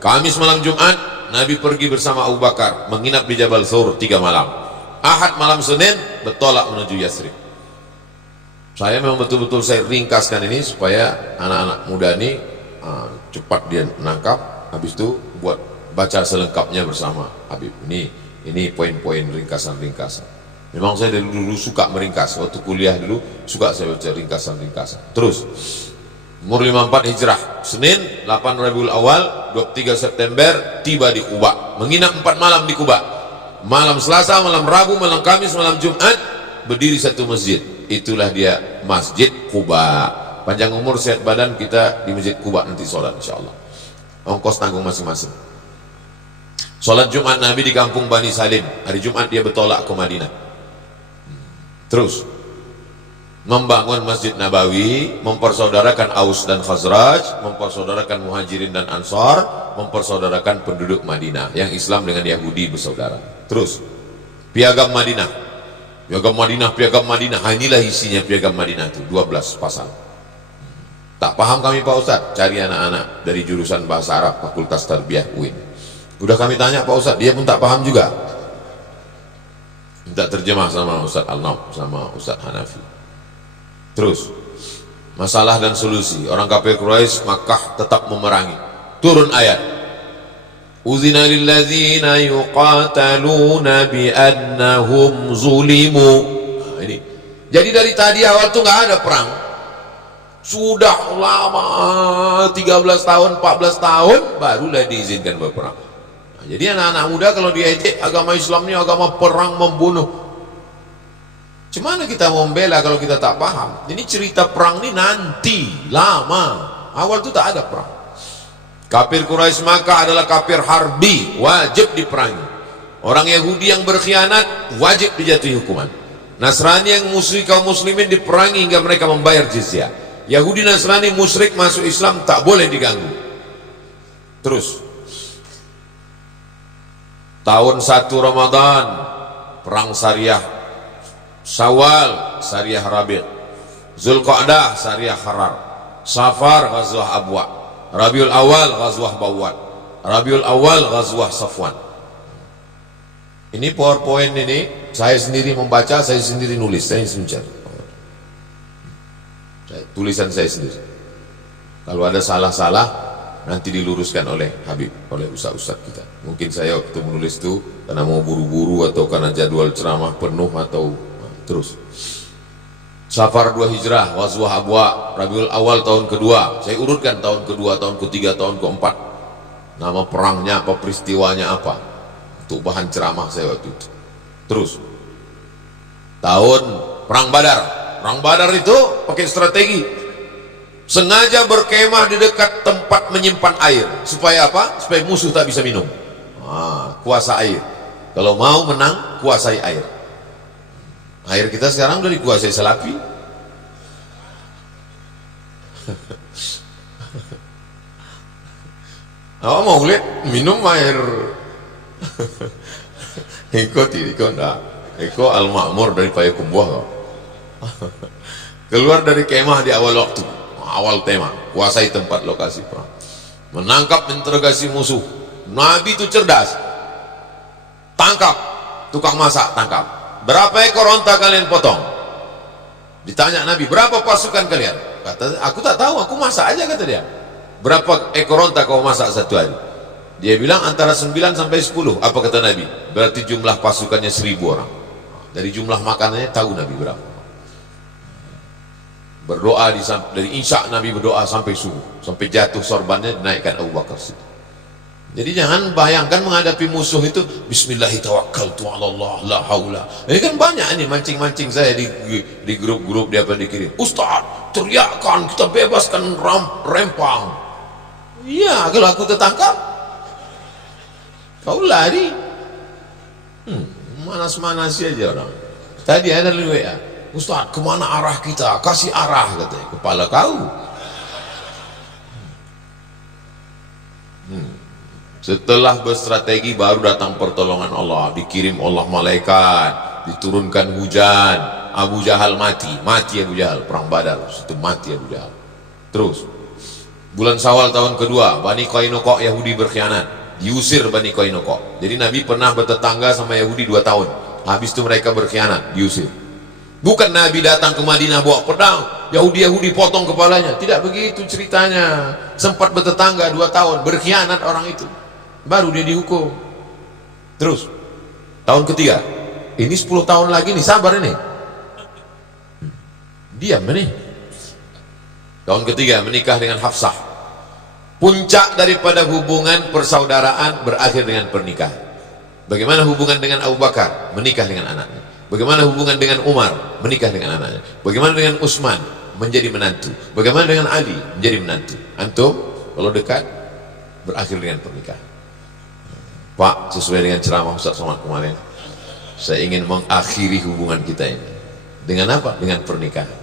Kamis malam Jumat Nabi pergi bersama Abu Bakar menginap di Jabal Thawr 3 malam. Ahad malam Senin bertolak menuju Yasrib. Saya memang betul-betul saya ringkaskan ini supaya anak-anak muda ini cepat dia menangkap, habis itu buat baca selengkapnya bersama Habib. Ini poin-poin ringkasan-ringkasan. Memang saya dari dulu suka meringkas, waktu kuliah dulu suka saya baca ringkasan-ringkasan. Terus umur 54 hijrah, Senin 8 Rabiul Awal 23 September tiba di Quba, menginap 4 malam di Quba. Malam Selasa, malam Rabu, malam Kamis, malam Jumat berdiri satu masjid. Itulah dia Masjid Quba. Panjang umur sehat badan, kita di Masjid Quba nanti sholat insyaallah. Ongkos tanggung masing-masing. Sholat Jumat Nabi di kampung Bani Salim. Hari Jumat dia bertolak ke Madinah. Terus membangun Masjid Nabawi, mempersaudarakan Aus dan Khazraj, mempersaudarakan Muhajirin dan Ansar, mempersaudarakan penduduk Madinah, yang Islam dengan Yahudi bersaudara. Terus piagam Madinah, piagam Madinah, piagam Madinah. Inilah isinya piagam Madinah itu 12 pasal. Tak paham kami Pak Ustadz, cari anak-anak dari jurusan bahasa Arab Fakultas Tarbiyah UIN. Udah kami tanya Pak Ustadz, dia pun tak paham juga. Minta terjemah sama Ustadz Al-Naub sama Ustadz Hanafi. Terus masalah dan solusi. Orang kafir Quraisy Makkah tetap memerangi. Turun ayat, Uzina lilladzina yuqataluna biannahum zulimu. Nah, ini. Jadi dari tadi awal tuh nggak ada perang. Sudah lama 13 tahun, 14 tahun barulah diizinkan berperang. Nah, jadi anak-anak muda kalau diejek agama Islam ini agama perang membunuh. Cemana kita mau membela kalau kita tak paham? Ini cerita perang ini nanti lama. Awal itu tak ada perang. Kafir Quraisy Makkah adalah kafir harbi, wajib diperangi. Orang Yahudi yang berkhianat wajib dijatuhi hukuman. Nasrani yang musyrik kaum muslimin diperangi hingga mereka membayar jizyah. Yahudi Nasrani musyrik masuk Islam tak boleh diganggu. Terus tahun 1 Ramadan perang Syariah, Syawal Syariah Rabi', Zulqa'dah Syariah Harar, Safar Ghazwah Abwa, Rabiul Awal Ghazwah Bawat, Rabiul Awal Ghazwah Safwan. Ini PowerPoint ini saya sendiri membaca, saya sendiri nulis, saya sendiri tulisan saya sendiri. Kalau ada salah-salah nanti diluruskan oleh Habib, oleh ustaz-ustaz kita. Mungkin saya waktu menulis itu karena mau buru-buru atau karena jadwal ceramah penuh atau terus. Safar 2 Hijrah, Ghazwah Abwa, Rabiul Awal tahun kedua. Saya urutkan tahun kedua, tahun ketiga, tahun keempat. Nama perangnya apa, peristiwanya apa. Untuk bahan ceramah saya waktu itu. Terus tahun Perang Badar. Perang Badar itu pakai strategi. Sengaja berkemah di dekat tempat menyimpan air. Supaya apa? Supaya musuh tak bisa minum. Kuasa air. Kalau mau menang, kuasai air. Air kita sekarang udah dikuasai Salafi. Awak mau lihat minum air Iko enggak. Iko Al-Ma'mur dari Payakumbuh kau. Keluar dari kemah di awal waktu, awal tema, kuasai tempat lokasi perang, menangkap interogasi musuh. Nabi itu cerdas. Tangkap tukang masak, tangkap. Berapa ekor onta kalian potong? Ditanya Nabi, berapa pasukan kalian? Kata, aku tak tahu, aku masak aja, kata dia. Berapa ekor onta kau masak satu hari? Dia bilang antara 9 sampai 10. Apa kata Nabi? Berarti jumlah pasukannya 1000 orang. Dari jumlah makanannya tahu Nabi berapa. Berdoa dari Isya Nabi berdoa sampai subuh, sampai jatuh sorbannya dinaikkan Abu Bakar Siddiq. Jadi jangan bayangkan menghadapi musuh itu Bismillahirrahmanirrahim, Allah la haula. Ini kan banyak ini mancing-mancing saya di grup-grup dia dikirim. Ustaz, teriakan kita bebaskan Rempang. Iya, kalau aku tertangkap kau lari. Manas-manasi aja orang. Tadi ada di WA, Ustaz, kemana arah kita? Kasih arah, katanya. Kepala kau. Setelah berstrategi baru datang pertolongan Allah. Dikirim Allah malaikat, diturunkan hujan. Abu Jahal mati Abu Jahal, perang Badar itu mati Abu Jahal. Terus bulan Syawal tahun kedua, Bani Qainuqa Yahudi berkhianat, diusir Bani Qainuqa. Jadi Nabi pernah bertetangga sama Yahudi 2 tahun. Habis itu mereka berkhianat, diusir. Bukan Nabi datang ke Madinah bawa pedang, Yahudi potong kepalanya. Tidak begitu ceritanya. Sempat bertetangga 2 tahun, berkhianat orang itu, baru dia dihukum. Terus tahun ketiga, ini 10 tahun lagi nih, sabar ini. Diam ini. Tahun ketiga menikah dengan Hafsah. Puncak daripada hubungan persaudaraan berakhir dengan pernikahan. Bagaimana hubungan dengan Abu Bakar? Menikah dengan anaknya. Bagaimana hubungan dengan Umar? Menikah dengan anaknya. Bagaimana dengan Utsman? Menjadi menantu. Bagaimana dengan Ali? Menjadi menantu. Antum kalau dekat berakhir dengan pernikahan. Pak, sesuai dengan ceramah Ustaz Somad kemarin, saya ingin mengakhiri hubungan kita ini dengan apa? Dengan pernikahan.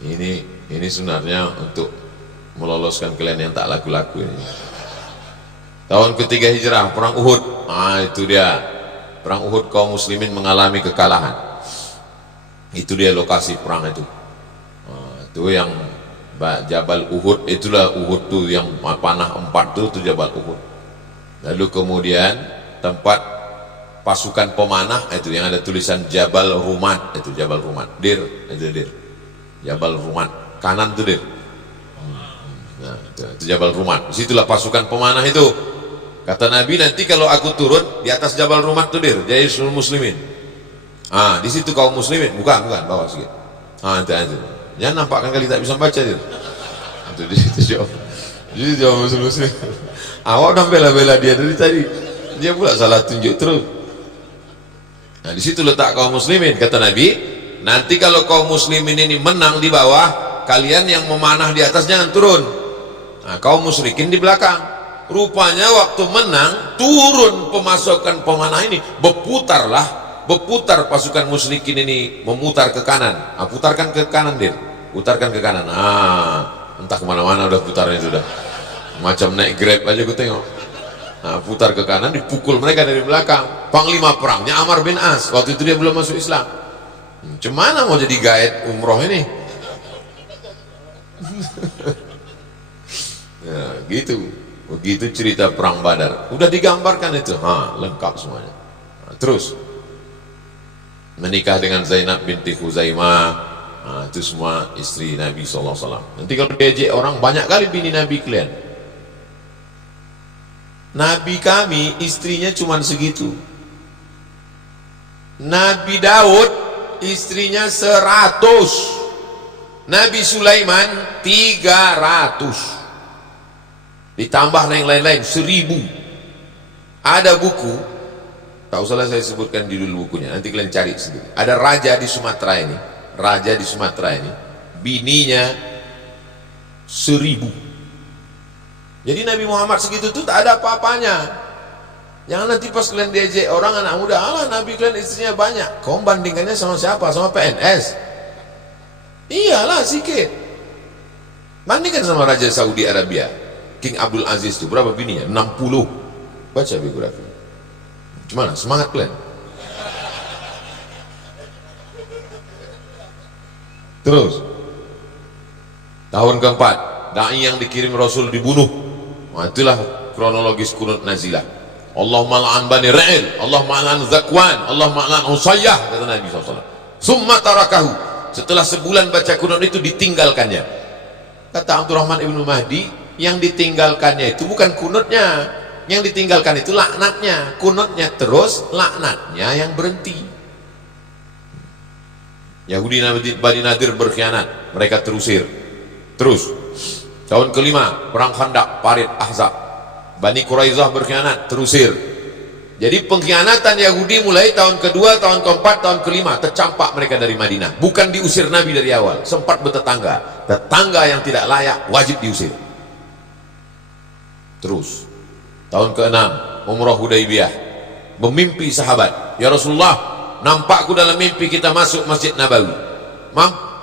Ini sebenarnya untuk meloloskan kalian yang tak laku-laku ini. Tahun ketiga hijrah, perang Uhud. Itu dia, perang Uhud kaum muslimin mengalami kekalahan. Itu dia lokasi perang itu. Itu yang Jabal Uhud, itulah Uhud tuh yang panah 4 tuh Jabal Uhud. Lalu kemudian tempat pasukan pemanah itu yang ada tulisan Jabal Rumat, itu Jabal Rumat. Dir, itu Dir. Jabal Rumat, kanan tuh Dir. Nah, itu Jabal Rumat. Disitulah pasukan pemanah itu. Kata Nabi, nanti kalau aku turun di atas Jabal Rumat tuh Dir, jadi seluruh muslimin. Di situ kaum muslimin, bukan bawah sedikit. Itu. Ya nampakkan kali tak bisa baca Dir. Itu di situ jawab. Jadi jawab muslim. Awak udah bela-bela dia dari tadi. Dia pula salah tunjuk terus. Nah, di situ letak kaum muslimin. Kata Nabi, nanti kalau kaum muslimin ini menang di bawah, kalian yang memanah di atas jangan turun. Nah, kaum musyrikin di belakang. Rupanya waktu menang, turun pemasukan pemanah ini, berputar pasukan musyrikin ini, memutar ke kanan. Putarkan ke kanan Dir, putarkan ke kanan. Entah kemana-mana udah putarnya sudah. Macam naik Grab aja gue tengok. Putar ke kanan, dipukul mereka dari belakang. Panglima perangnya Amr bin As. Waktu itu dia belum masuk Islam. Cemana mau jadi guide umroh ini? Ya, gitu. Begitu cerita perang Badar. Udah digambarkan itu. Lengkap semuanya. Terus menikah dengan Zainab binti Khuzaimah. Itu semua istri Nabi SAW. Nanti kalau diajak orang, banyak kali bini Nabi kalian. Nabi kami istrinya cuma segitu. Nabi Daud istrinya 100. Nabi Sulaiman 300. Ditambah yang lain-lain 1000. Ada buku, tak usahlah saya sebutkan judul bukunya, nanti kalian cari sendiri. Ada raja di Sumatera ini, bininya 1000. Jadi Nabi Muhammad segitu tuh tak ada apa-apanya. Jangan nanti pas kalian diajak orang anak muda, Nabi kalian istrinya banyak. Kau bandingkannya sama siapa? Sama PNS? Iyalah sikit. Bandingkan sama Raja Saudi Arabia, King Abdul Aziz itu berapa bininya? 60. Baca biografi. Gimana? Semangat kalian? Terus tahun keempat, dai yang dikirim Rasul dibunuh. Itulah kronologis kunut nazilah. Allahumma la'an bani Ra'il, Allahumma la'an Zakwan, Allahumma la'an Usayyah, kata Nabi SAW. Summa tarakahu. Setelah sebulan baca kunut itu ditinggalkannya. Kata Abdurrahman ibnu Mahdi, yang ditinggalkannya itu bukan kunutnya, yang ditinggalkan itu laknatnya. Kunutnya terus, laknatnya yang berhenti. Yahudi Bani Nadir berkhianat, mereka terusir. Terus tahun kelima, perang Khandaq, Parit Ahzab. Bani Quraizah berkhianat, terusir. Jadi pengkhianatan Yahudi mulai tahun kedua, tahun keempat, tahun kelima, tercampak mereka dari Madinah. Bukan diusir Nabi dari awal, sempat bertetangga. Tetangga yang tidak layak wajib diusir. Terus tahun ke-6, Umrah Hudaybiyah, memimpi sahabat, ya Rasulullah, nampakku dalam mimpi kita masuk Masjid Nabawi,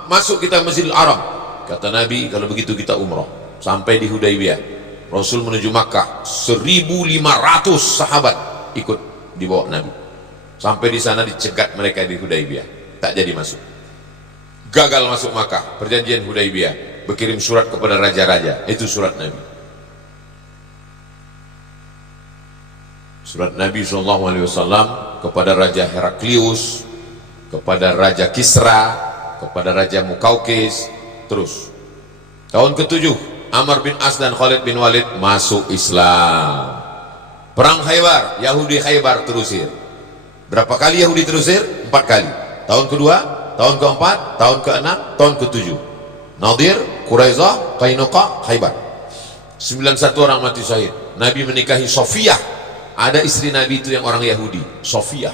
masuk kita Masjidil Haram. Kata Nabi, kalau begitu kita umrah. Sampai di Hudaybiyah, Rasul menuju Makkah, 1.500 sahabat ikut dibawa Nabi. Sampai di sana dicegat mereka di Hudaybiyah, tak jadi masuk. Gagal masuk Makkah, perjanjian Hudaybiyah, berkirim surat kepada raja-raja, itu surat Nabi. Surat Nabi SAW kepada Raja Heraklius, kepada Raja Kisra, kepada Raja Mukaukis. Terus tahun ke-7, Amr bin As dan Khalid bin Walid masuk Islam. Perang Khaybar, Yahudi Khaybar terusir. Berapa kali Yahudi terusir? 4 kali. Tahun kedua, tahun keempat, tahun ke-6, tahun ke-7. Nadir, Quraizah, Qainuqa, Khaybar. 91 orang mati syahid. Nabi menikahi Sofiyah. Ada istri Nabi itu yang orang Yahudi, Sofiyah.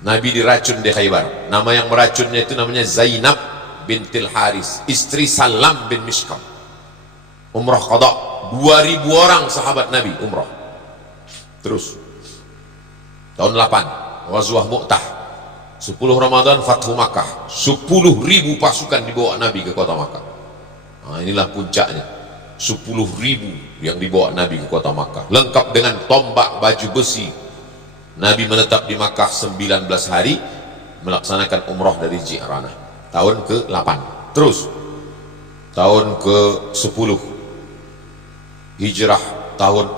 Nabi diracun di Khaybar. Nama yang meracunnya itu namanya Zainab bintil Haris, istri Salam bin Mishkam. Umrah qada, 2000 orang sahabat Nabi umrah. Terus tahun 8, Ghazwah Mu'tah. 10 Ramadan Fathu Makkah, 10.000 pasukan dibawa Nabi ke kota Makkah. Nah, inilah puncaknya, 10.000 yang dibawa Nabi ke kota Makkah, lengkap dengan tombak, baju besi. Nabi menetap di Makkah 19 hari, melaksanakan umrah dari Ji'ranah tahun ke-8. Terus tahun ke-10 hijrah, tahun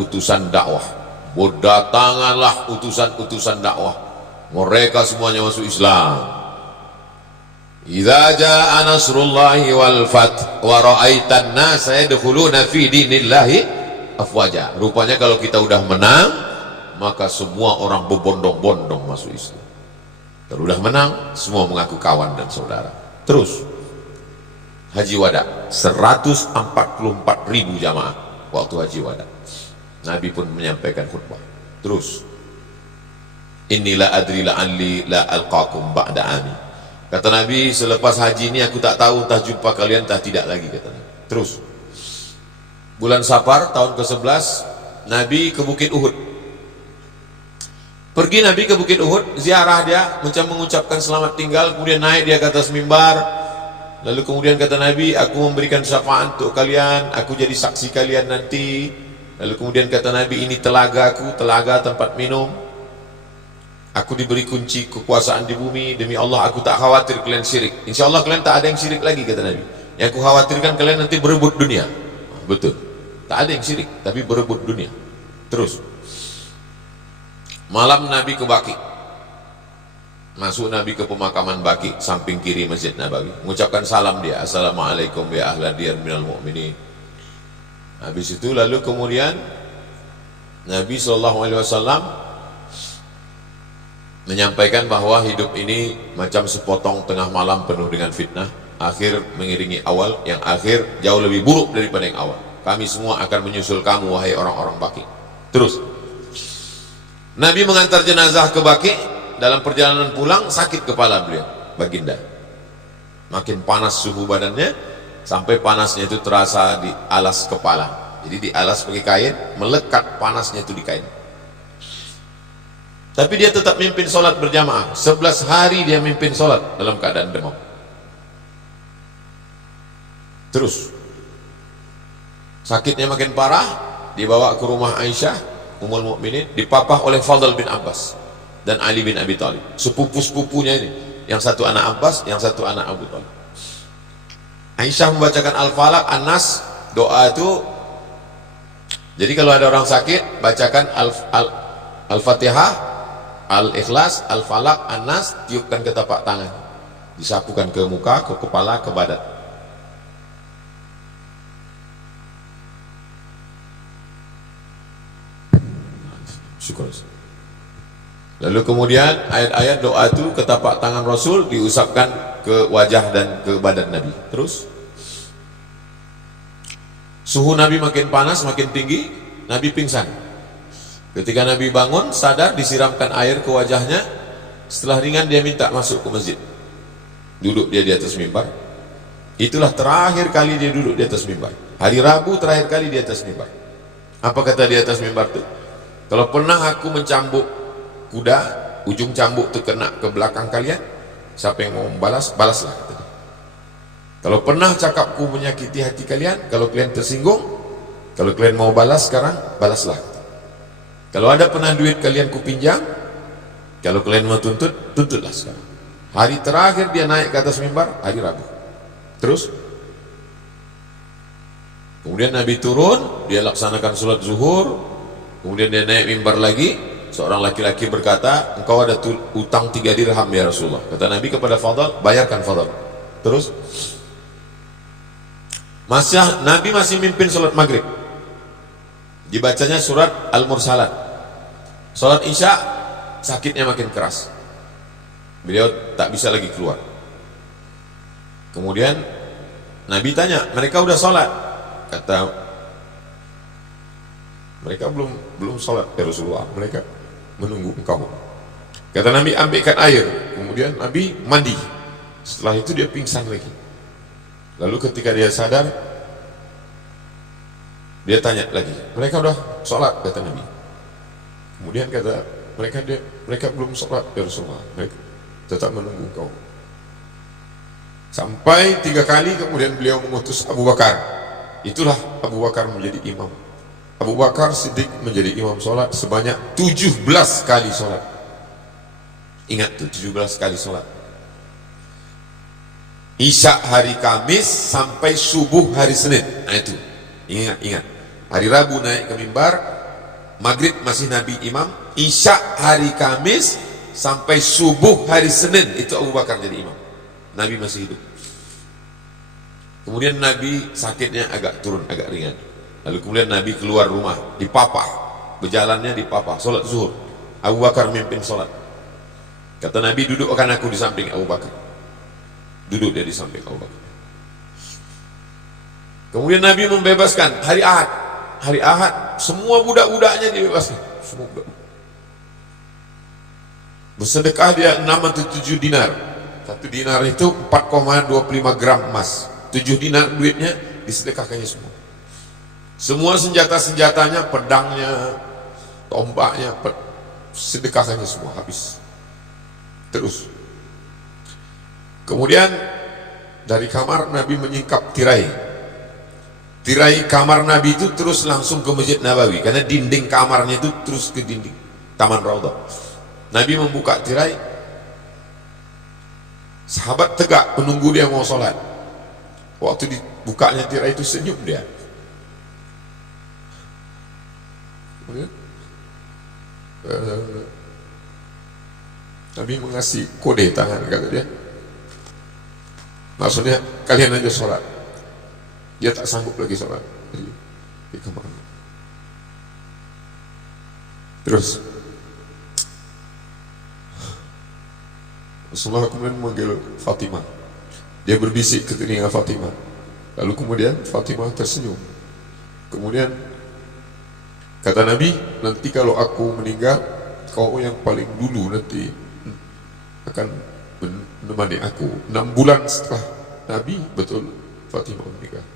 utusan dakwah, berdatanganlah utusan dakwah, mereka semuanya masuk Islam. Idza jaa nasrullahi wal fath wa ra'aitan nasa yadkhuluna fi dinillahi afwaja. Rupanya kalau kita udah menang, maka semua orang berbondong-bondong masuk Islam. Kalau udah menang, semua mengaku kawan dan saudara. Terus Haji Wada, 144.000 jamaah waktu Haji Wada. Nabi pun menyampaikan khutbah. Terus inilah adri la'alli la alqakum ba'da ami. Kata Nabi, selepas haji ini aku tak tahu entah jumpa kalian entah tidak lagi, kata Nabi. Terus bulan Safar tahun ke-11 Nabi ke Bukit Uhud. Pergi Nabi ke Bukit Uhud, ziarah dia, macam mengucapkan selamat tinggal, kemudian naik dia ke atas mimbar. Lalu kemudian kata Nabi, aku memberikan syafaat untuk kalian, aku jadi saksi kalian nanti. Lalu kemudian kata Nabi, ini telagaku, telaga tempat minum. Aku diberi kunci kekuasaan di bumi, demi Allah aku tak khawatir kalian syirik. Insya Allah kalian tak ada yang syirik lagi, kata Nabi. Yang aku khawatirkan kalian nanti berebut dunia. Betul, tak ada yang syirik, tapi berebut dunia. Terus malam Nabi ke Baqi, masuk Nabi ke pemakaman Baqi, samping kiri Masjid Nabawi, mengucapkan salam dia, assalamualaikum ya ahla diyar minal mu'minin. Habis itu lalu kemudian Nabi SAW menyampaikan bahwa hidup ini macam sepotong tengah malam penuh dengan fitnah, akhir mengiringi awal, yang akhir jauh lebih buruk daripada yang awal. Kami semua akan menyusul kamu wahai orang-orang Baqi. Terus Nabi mengantar jenazah ke Baqi. Dalam perjalanan pulang sakit kepala beliau, baginda. Makin panas suhu badannya, sampai panasnya itu terasa di alas kepala. Jadi di alas pakai kain, melekat panasnya itu di kain. Tapi dia tetap mimpin sholat berjamaah. 11 hari dia mimpin sholat dalam keadaan demam. Terus sakitnya makin parah, dibawa ke rumah Aisyah Ummul Mukminin, dipapah oleh Fadl bin Abbas dan Ali bin Abi Thalib, sepupu-sepupunya ini, yang satu anak Abbas, yang satu anak Abu Thalib. Aisyah membacakan Al-Falaq, An-Nas, doa itu. Jadi kalau ada orang sakit, bacakan Al-Fatihah, Al-Ikhlas, Al-Falaq, An-Nas, tiupkan ke tapak tangan, disapukan ke muka, ke kepala, ke badan. Syukur. Lalu kemudian ayat-ayat doa itu ke tapak tangan Rasul, diusapkan ke wajah dan ke badan Nabi. Terus suhu Nabi makin panas, makin tinggi, Nabi pingsan. Ketika Nabi bangun, sadar, disiramkan air ke wajahnya. Setelah ringan dia minta masuk ke masjid. Duduk dia di atas mimbar. Itulah terakhir kali dia duduk di atas mimbar. Hari Rabu terakhir kali di atas mimbar. Apa kata di atas mimbar itu? Kalau pernah aku mencambuk kuda, ujung cambuk itu kena ke belakang kalian, siapa yang mau membalas, balaslah, kata dia. Kalau pernah cakapku menyakiti hati kalian, kalau kalian tersinggung, kalau kalian mau balas sekarang, balaslah. Kalau ada pernah duit kalian kupinjam, kalau kalian mau tuntut, tuntutlah sekarang. Hari terakhir dia naik ke atas mimbar, hari Rabu. Terus kemudian Nabi turun, dia laksanakan sholat zuhur. Kemudian dia naik mimbar lagi. Seorang laki-laki berkata, engkau ada utang 3 dirham ya Rasulullah. Kata Nabi kepada Fadl, bayarkan Fadl. Terus Nabi masih mimpin sholat maghrib, dibacanya surat Al-Mursalat. Sholat Isya, sakitnya makin keras, beliau tak bisa lagi keluar. Kemudian Nabi tanya, mereka udah sholat? Kata, mereka belum sholat ya Rasulullah, mereka menunggu engkau. Kata Nabi, ambilkan air. Kemudian Nabi mandi. Setelah itu dia pingsan lagi. Lalu ketika dia sadar, dia tanya lagi, mereka udah sholat? Kata Nabi. Kemudian kata mereka belum sholat ya Rasulullah, tetap menunggu engkau. Sampai 3 kali kemudian beliau mengutus Abu Bakar. Itulah Abu Bakar menjadi imam. Abu Bakar Siddiq menjadi imam sholat sebanyak 17 kali sholat. Ingat tuh, 17 kali sholat. Isya hari Kamis sampai subuh hari Senin. Nah itu, ingat. Hari Rabu naik ke mimbar, Maghrib masih Nabi imam, Isya hari Kamis sampai subuh hari Senin itu Abu Bakar jadi imam. Nabi masih hidup. Kemudian Nabi sakitnya agak turun, agak ringan. Lalu kemudian Nabi keluar rumah, dipapah, berjalannya dipapah, sholat zuhur. Abu Bakar mimpin sholat. Kata Nabi, dudukkan aku di samping Abu Bakar. Duduk dia di samping Abu Bakar. Kemudian Nabi membebaskan hari Ahad. Hari Ahad semua budak-budaknya dibebaskan. Semua budak. Bersedekah dia 6 atau 7 dinar. 1 dinar itu 4,25 gram emas. 7 dinar duitnya disedekahkannya semua. Semua senjata-senjatanya, pedangnya, tombaknya, sedekahkannya semua habis. Terus. Kemudian dari kamar Nabi menyingkap tirai. Tirai kamar Nabi itu terus langsung ke Masjid Nabawi, karena dinding kamarnya itu terus ke dinding Taman Raudhah. Nabi membuka tirai, sahabat tegak menunggu dia mau sholat. Waktu dibukanya tirai itu senyum dia. Kemudian Nabi mengasih kode tangan, kata dia, maksudnya kalian aja sholat. Dia tak sanggup lagi sholat di kamar. Terus Rasulullah kemudian memanggil Fatimah. Dia berbisik ke telinga Fatimah. Lalu kemudian Fatimah tersenyum. Kemudian kata Nabi, nanti kalau aku meninggal, kau yang paling dulu nanti akan menemani aku. 6 bulan setelah Nabi, betul Fatimah meninggal.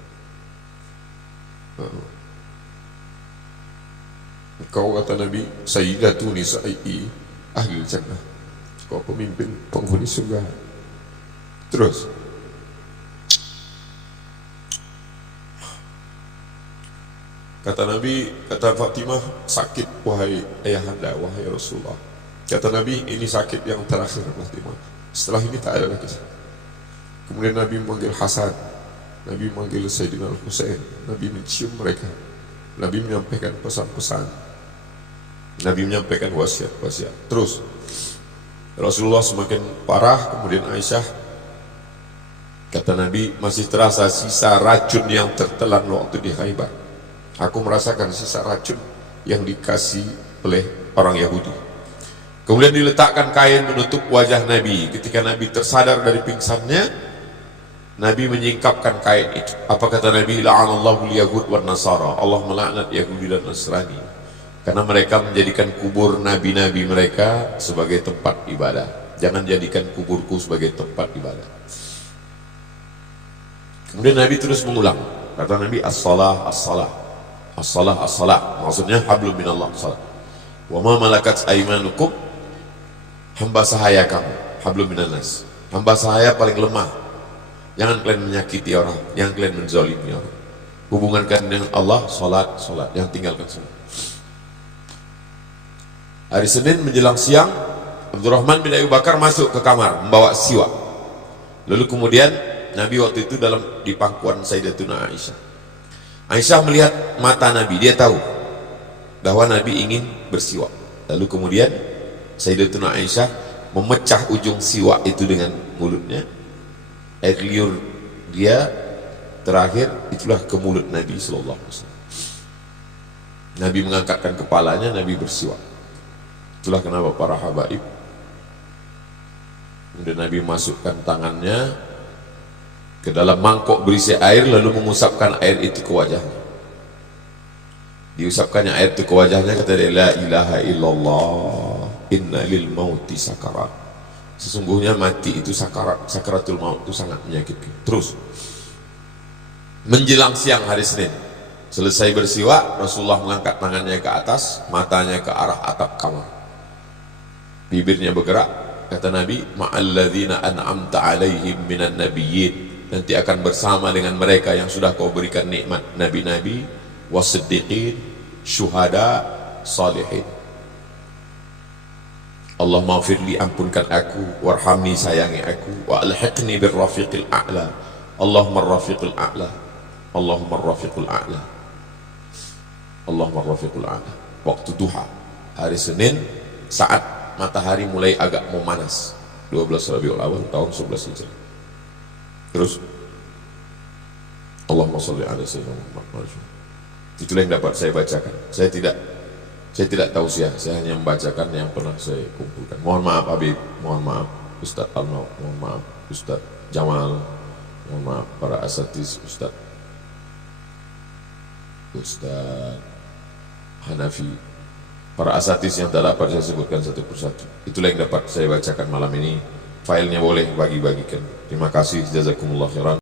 Kau, kata Nabi, Sayyidatu nisa'i ahli jannah. Kau pemimpin penghuni surga. Terus kata Nabi, kata Fatimah, sakit wahai ayahanda, wahai Rasulullah. Kata Nabi, ini sakit yang terakhir Fatimah. Setelah ini tak ada lagi. Kemudian Nabi memanggil Hasan, Nabi memanggil Sayyidina Al-Husain, Nabi mencium mereka, Nabi menyampaikan pesan-pesan, Nabi menyampaikan wasiat-wasiat. Terus Rasulullah semakin parah. Kemudian Aisyah, kata Nabi, masih terasa sisa racun yang tertelan waktu di Khaybar. Aku merasakan sisa racun yang dikasih oleh orang Yahudi. Kemudian diletakkan kain menutup wajah Nabi. Ketika Nabi tersadar dari pingsannya, Nabi menyingkapkan kain itu. Apa kata Nabi? La'anallahu al-yahud wa nasara. Allah melaknat Yahudi dan Nasrani, karena mereka menjadikan kubur nabi-nabi mereka sebagai tempat ibadah. Jangan jadikan kuburku sebagai tempat ibadah. Kemudian Nabi terus mengulang. Kata Nabi, as-salah, as-salah, as-salah, as-salah. Maksudnya hablum minallah, salat. Wa ma malakat aimanukum, hamba sahaya kamu, hablum minannas. Hamba sahaya paling lemah. Jangan kalian menyakiti orang, jangan kalian menzalimi orang. Hubungan kalian dengan Allah, salat, salat. Jangan tinggalkan salat. Hari Senin menjelang siang, Abdurrahman bin Abu Bakar masuk ke kamar membawa siwak. Lalu kemudian Nabi waktu itu di pangkuan Sayyidatuna Aisyah. Aisyah melihat mata Nabi, dia tahu bahwa Nabi ingin bersiwak. Lalu kemudian Sayyidatuna Aisyah memecah ujung siwak itu dengan mulutnya. Air liur dia terakhir itulah ke mulut Nabi sallallahu alaihi wasallam. Nabi mengangkatkan kepalanya, Nabi bersiwak. Itulah kenapa para habaib, kemudian Nabi masukkan tangannya ke dalam mangkok berisi air, lalu mengusapkan air itu ke wajahnya. Diusapkannya air itu ke wajahnya, kata dia, la ilaha illallah, inna lil mauti sakarat. Sesungguhnya mati itu sakarat, sakaratul maut itu sangat menyakitkan. Terus menjelang siang hari Senin, selesai bersiwak, Rasulullah mengangkat tangannya ke atas, matanya ke arah atap kamar, bibirnya bergerak, kata Nabi, ma'alladzina an'amta alaihim minan nabiyyin, nanti akan bersama dengan mereka yang sudah kau berikan nikmat, nabi-nabi, wasiddiqin, syuhada, salihin. Allahumma firli, ampunkan aku, warhamni, sayangi aku, wa alhiqni birrafiqil a'la. Allahumma rafiqil a'la, Allahumma rafiqul a'la, Allahumma rafiqul a'la. Waktu duha hari Senin, saat matahari mulai agak memanas, 12 Rabiul Awal tahun 11 Hijriah. Terus Allahumma sholli ala sayyidina Muhammad. Itulah yang dapat saya bacakan. Saya tidak tausiah, saya hanya membacakan yang pernah saya kumpulkan. Mohon maaf Habib, mohon maaf Ustaz Arnaud, mohon maaf Ustaz Jamal, mohon maaf para asatiz, Ustaz Hanafi, para asatiz yang tak dapat saya sebutkan satu persatu. Itulah yang dapat saya bacakan malam ini. Filenya boleh bagi-bagikan. Terima kasih, jazakumullah khairan.